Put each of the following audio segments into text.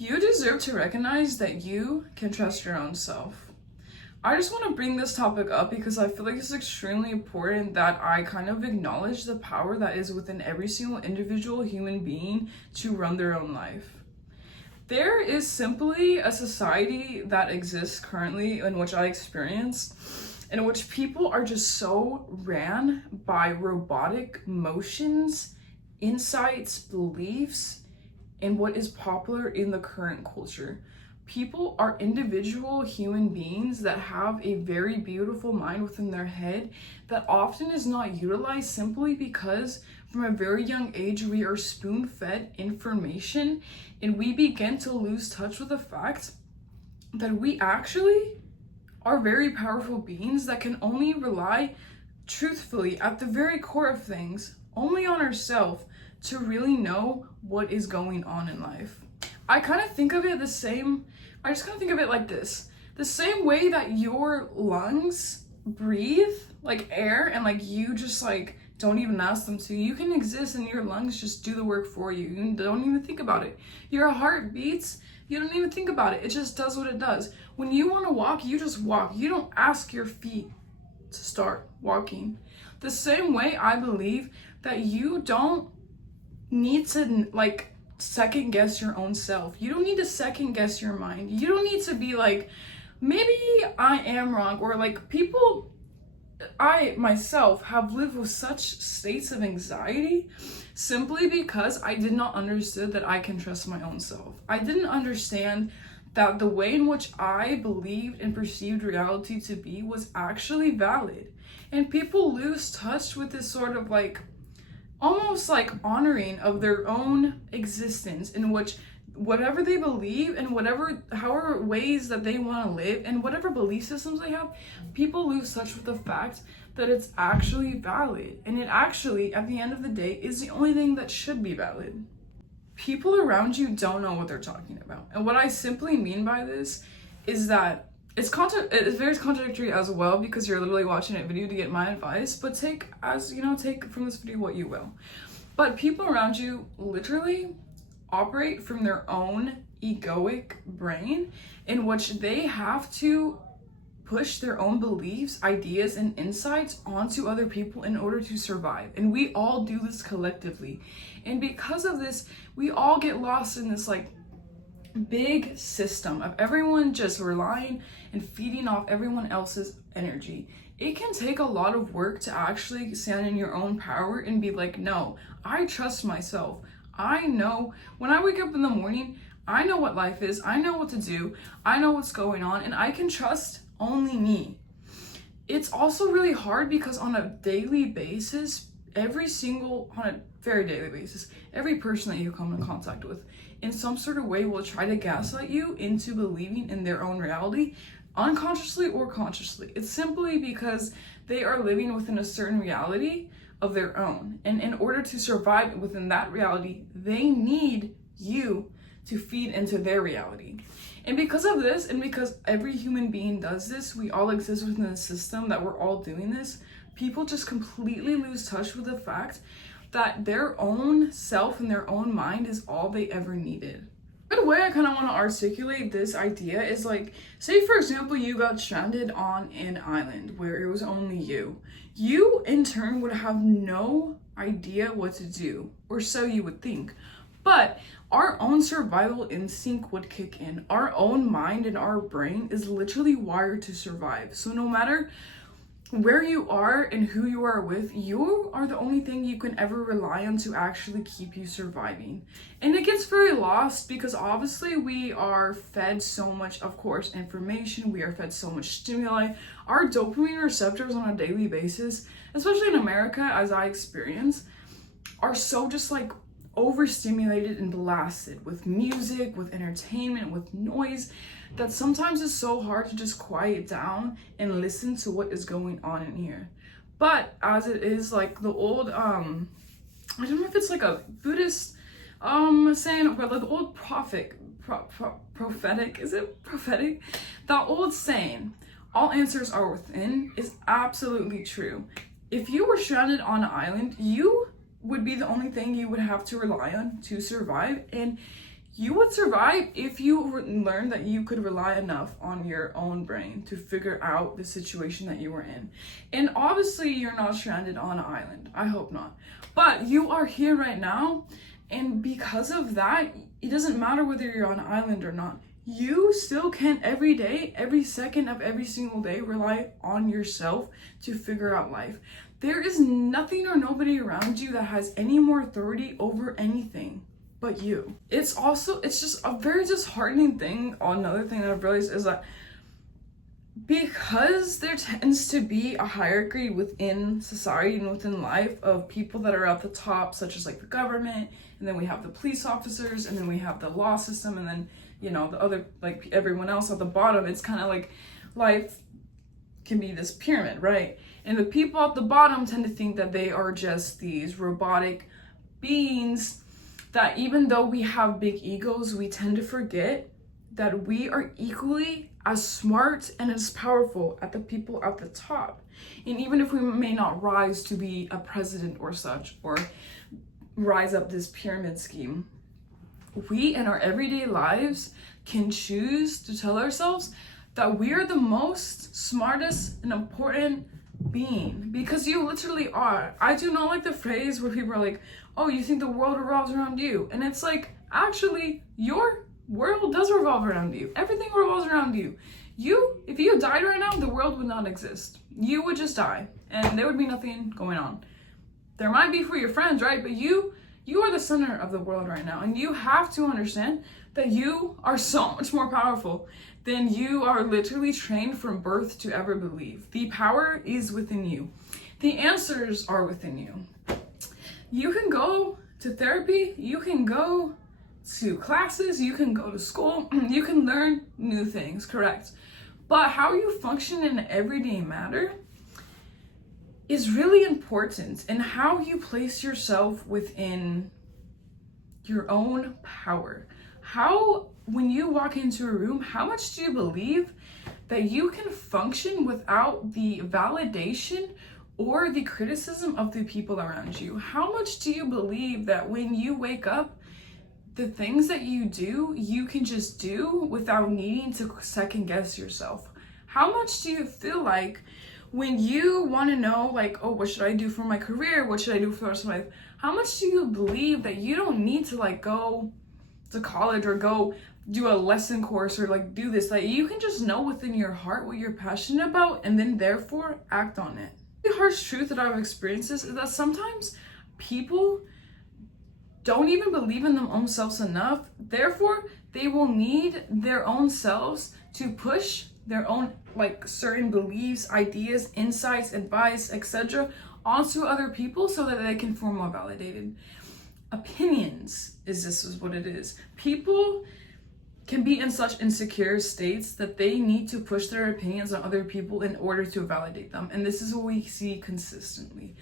You deserve to recognize that you can trust your own self. I just want to bring this topic up because I feel like it's extremely important that I kind of acknowledge the power that is within every single individual human being to run their own life. There is simply a society that exists currently in which I experience, in which people are just so ran by robotic motions, insights, beliefs, and what is popular in the current culture. People are individual human beings that have a very beautiful mind within their head that often is not utilized simply because from a very young age we are spoon-fed information and we begin to lose touch with the fact that we actually are very powerful beings that can only rely truthfully at the very core of things only on ourselves to really know what is going on in life. I just kind of think of it like this. The same way that your lungs breathe like air and like you just like don't even ask them to, you can exist and your lungs just do the work for you. You don't even think about it. Your heart beats, you don't even think about it. It just does what it does. When you want to walk, you just walk. You don't ask your feet to start walking. The same way I believe that you don't need to like second guess your own self. You don't need to second guess your mind. You don't need to be like, maybe I am wrong, or like I myself have lived with such states of anxiety simply because I did not understand that I can trust my own self. I didn't understand that the way in which I believed and perceived reality to be was actually valid. And people lose touch with this sort of like almost like honoring of their own existence, in which whatever they believe and however ways that they want to live and whatever belief systems they have, people lose touch with the fact that it's actually valid. And it actually, at the end of the day, is the only thing that should be valid. People around you don't know what they're talking about. And what I simply mean by this is that it's very contradictory as well, because you're literally watching a video to get my advice, but take from this video what you will. But people around you literally operate from their own egoic brain, in which they have to push their own beliefs, ideas, and insights onto other people in order to survive. And we all do this collectively. And because of this, we all get lost in this like big system of everyone just relying and feeding off everyone else's energy. It can take a lot of work to actually stand in your own power and be like, no, I trust myself. I know when I wake up in the morning, I know what life is, I know what to do, I know what's going on, and I can trust only me. It's also really hard because on a daily basis, every person that you come in contact with in some sort of way will try to gaslight you into believing in their own reality, unconsciously or consciously. It's simply because they are living within a certain reality of their own. And in order to survive within that reality, they need you to feed into their reality. And because of this, and because every human being does this, we all exist within a system that we're all doing this, people just completely lose touch with the fact that their own self and their own mind is all they ever needed. The way I kind of want to articulate this idea is like, say for example, you got stranded on an island where it was only you. You in turn would have no idea what to do, or so you would think. But our own survival instinct would kick in. Our own mind and our brain is literally wired to survive. So no matter where you are and who you are with, you are the only thing you can ever rely on to actually keep you surviving. And it gets very lost because obviously we are fed so much, of course, information. We are fed so much stimuli. Our dopamine receptors on a daily basis, especially in America, as I experience, are so just like overstimulated and blasted with music, with entertainment, with noise, that sometimes it's so hard to just quiet down and listen to what is going on in here. But as it is like the old I don't know if it's like a Buddhist saying, but like the old prophetic, is it prophetic? That old saying, all answers are within, is absolutely true. If you were stranded on an island, you would be the only thing you would have to rely on to survive, and You would survive if you learned that you could rely enough on your own brain to figure out the situation that you were in. And obviously, you're not stranded on an island. I hope not. But you are here right now. And because of that, it doesn't matter whether you're on an island or not. You still can every day, every second of every single day, rely on yourself to figure out life. There is nothing or nobody around you that has any more authority over anything but you. It's just a very disheartening thing. Another thing that I've realized is that because there tends to be a hierarchy within society and within life of people that are at the top, such as like the government, and then we have the police officers, and then we have the law system, and then, you know, the other, like everyone else at the bottom. It's kind of like life can be this pyramid, right? And the people at the bottom tend to think that they are just these robotic beings, that even though we have big egos, we tend to forget that we are equally as smart and as powerful as the people at the top. And even if we may not rise to be a president or such, or rise up this pyramid scheme, we in our everyday lives can choose to tell ourselves that we are the most smartest and important being, because you literally are. I do not like the phrase where people are like, oh, you think the world revolves around you. And it's like, actually, your world does revolve around you. Everything revolves around you. If you died right now, the world would not exist. You would just die, and there would be nothing going on. There might be for your friends, right? But you are the center of the world right now, and you have to understand that you are so much more powerful than you are literally trained from birth to ever believe. The power is within you. The answers are within you. You can go to therapy, you can go to classes, you can go to school, you can learn new things, correct? But how you function in everyday matter is really important, and how you place yourself within your own power. When you walk into a room, how much do you believe that you can function without the validation or the criticism of the people around you? How much do you believe that when you wake up, the things that you do, you can just do without needing to second guess yourself? How much do you feel like when you want to know, like, oh, what should I do for my career? What should I do for the rest of my life? How much do you believe that you don't need to like go to college or go do a lesson course or like do this? Like, you can just know within your heart what you're passionate about, and then therefore act on it. The harsh truth that I've experienced is that sometimes people don't even believe in their own selves enough. Therefore, they will need their own selves to push their own like certain beliefs, ideas, insights, advice, etc. onto other people so that they can feel more validated. Opinions is what it is. People can be in such insecure states that they need to push their opinions on other people in order to validate them. And this is what we see consistently.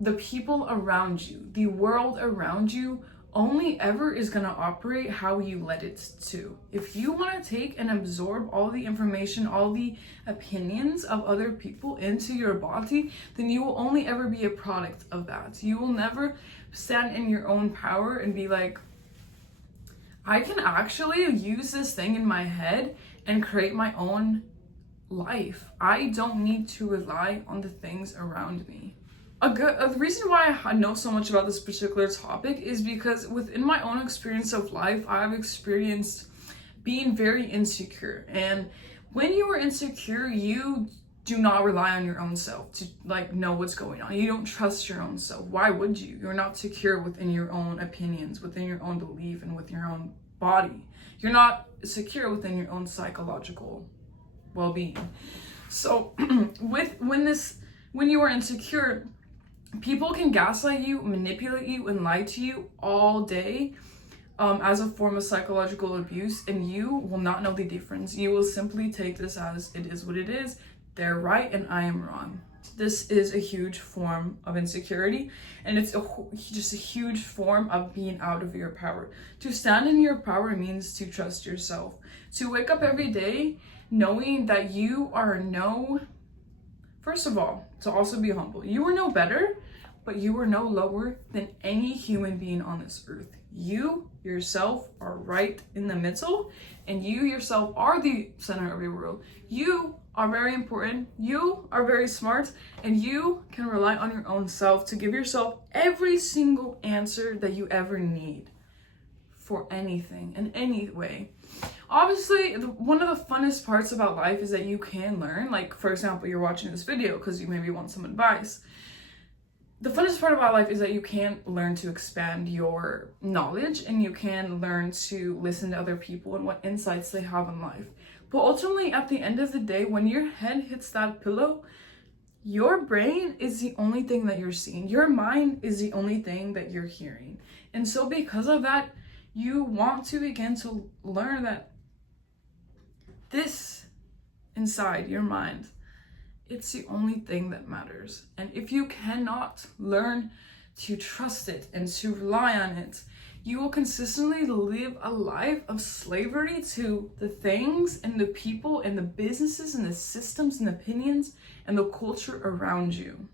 The people around you, the world around you, only ever is going to operate how you let it to. If you want to take and absorb all the information, all the opinions of other people into your body, then you will only ever be a product of that. You will never stand in your own power and be like, I can actually use this thing in my head and create my own life. I don't need to rely on the things around me. A reason why I know so much about this particular topic is because within my own experience of life, I've experienced being very insecure. And when you are insecure, you do not rely on your own self to like know what's going on. You don't trust your own self. Why would you? You're not secure within your own opinions, within your own belief, and with your own body. You're not secure within your own psychological well-being. So when you are insecure, people can gaslight you, manipulate you, and lie to you all day as a form of psychological abuse, and you will not know the difference. You will simply take this as it is what it is. They're right and I am wrong. This is a huge form of insecurity, and it's just a huge form of being out of your power. To stand in your power means to trust yourself. To wake up every day knowing that you are first of all, to also be humble. You are no better, but you are no lower than any human being on this earth. You yourself are right in the middle, and you yourself are the center of your world. You are very important, you are very smart, and you can rely on your own self to give yourself every single answer that you ever need for anything in any way. Obviously, one of the funnest parts about life is that you can learn. Like, for example, you're watching this video because you maybe want some advice. The funnest part about life is that you can learn to expand your knowledge, and you can learn to listen to other people and what insights they have in life. But ultimately, at the end of the day, when your head hits that pillow, your brain is the only thing that you're seeing. Your mind is the only thing that you're hearing. And so because of that, you want to begin to learn that this inside your mind, it's the only thing that matters. And if you cannot learn to trust it and to rely on it, you will consistently live a life of slavery to the things and the people and the businesses and the systems and opinions and the culture around you.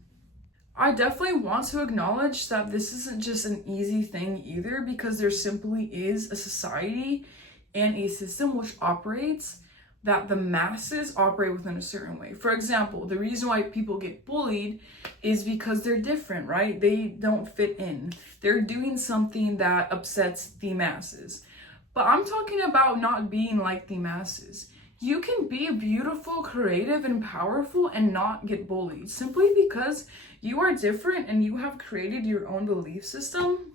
I definitely want to acknowledge that this isn't just an easy thing either, because there simply is a society and a system which operates that the masses operate within a certain way. For example, the reason why people get bullied is because they're different, right? They don't fit in. They're doing something that upsets the masses. But I'm talking about not being like the masses. You can be beautiful, creative, and powerful and not get bullied simply because you are different and you have created your own belief system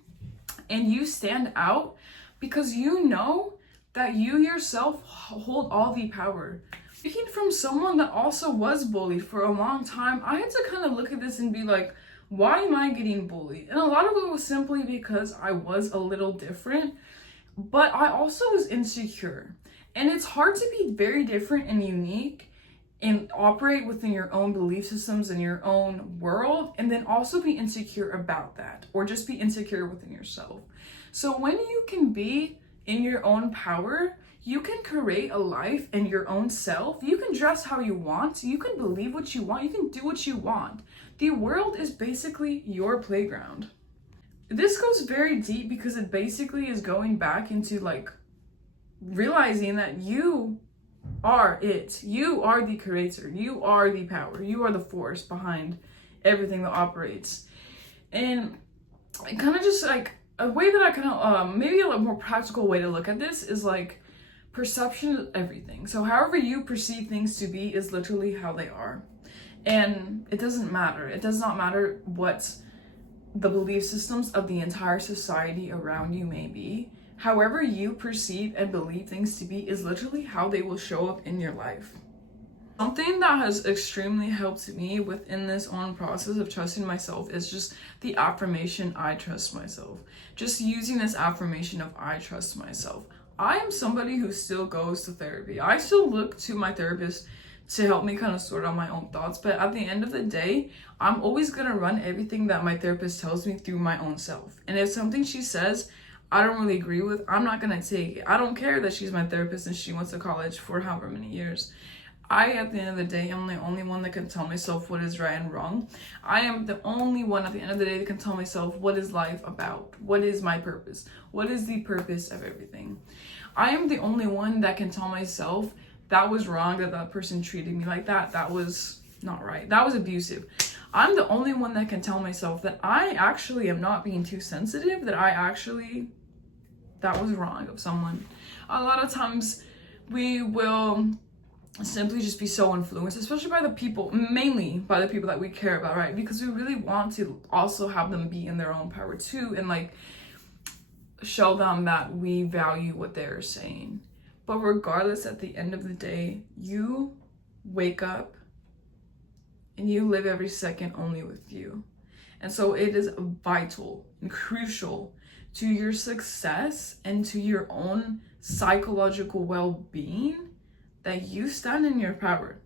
and you stand out because you know that you yourself hold all the power. Speaking from someone that also was bullied for a long time, I had to kind of look at this and be like, why am I getting bullied? And a lot of it was simply because I was a little different, but I also was insecure. And it's hard to be very different and unique and operate within your own belief systems and your own world, and then also be insecure about that, or just be insecure within yourself. So when you can be in your own power, you can create a life in your own self. You can dress how you want. You can believe what you want. You can do what you want. The world is basically your playground. This goes very deep because it basically is going back into like realizing that you are it. You are the creator. You are the power. You are the force behind everything that operates. And kind of just like a way that I kind of, maybe a more practical way to look at this is like perception is everything. So however you perceive things to be is literally how they are. And it doesn't matter. It does not matter what the belief systems of the entire society around you may be. However you perceive and believe things to be is literally how they will show up in your life. Something that has extremely helped me within this own process of trusting myself is just the affirmation, I trust myself. Just using this affirmation of I trust myself. I am somebody who still goes to therapy. I still look to my therapist to help me kind of sort out my own thoughts. But at the end of the day, I'm always going to run everything that my therapist tells me through my own self. And if something she says I don't really agree with, I'm not going to take it. I don't care that she's my therapist and she went to college for however many years. I, at the end of the day, am the only one that can tell myself what is right and wrong. I am the only one at the end of the day that can tell myself what is life about, what is my purpose, what is the purpose of everything. I am the only one that can tell myself that was wrong, that person treated me like that, that was not right, that was abusive. I'm the only one that can tell myself that I actually am not being too sensitive, that was wrong of someone. A lot of times we will simply just be so influenced, especially by the people, mainly by the people that we care about, right? Because we really want to also have them be in their own power too, and like show them that we value what they're saying. But regardless, at the end of the day, you wake up and you live every second only with you. And so it is vital and crucial to your success and to your own psychological well-being that you stand in your power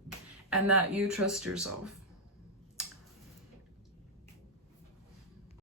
and that you trust yourself.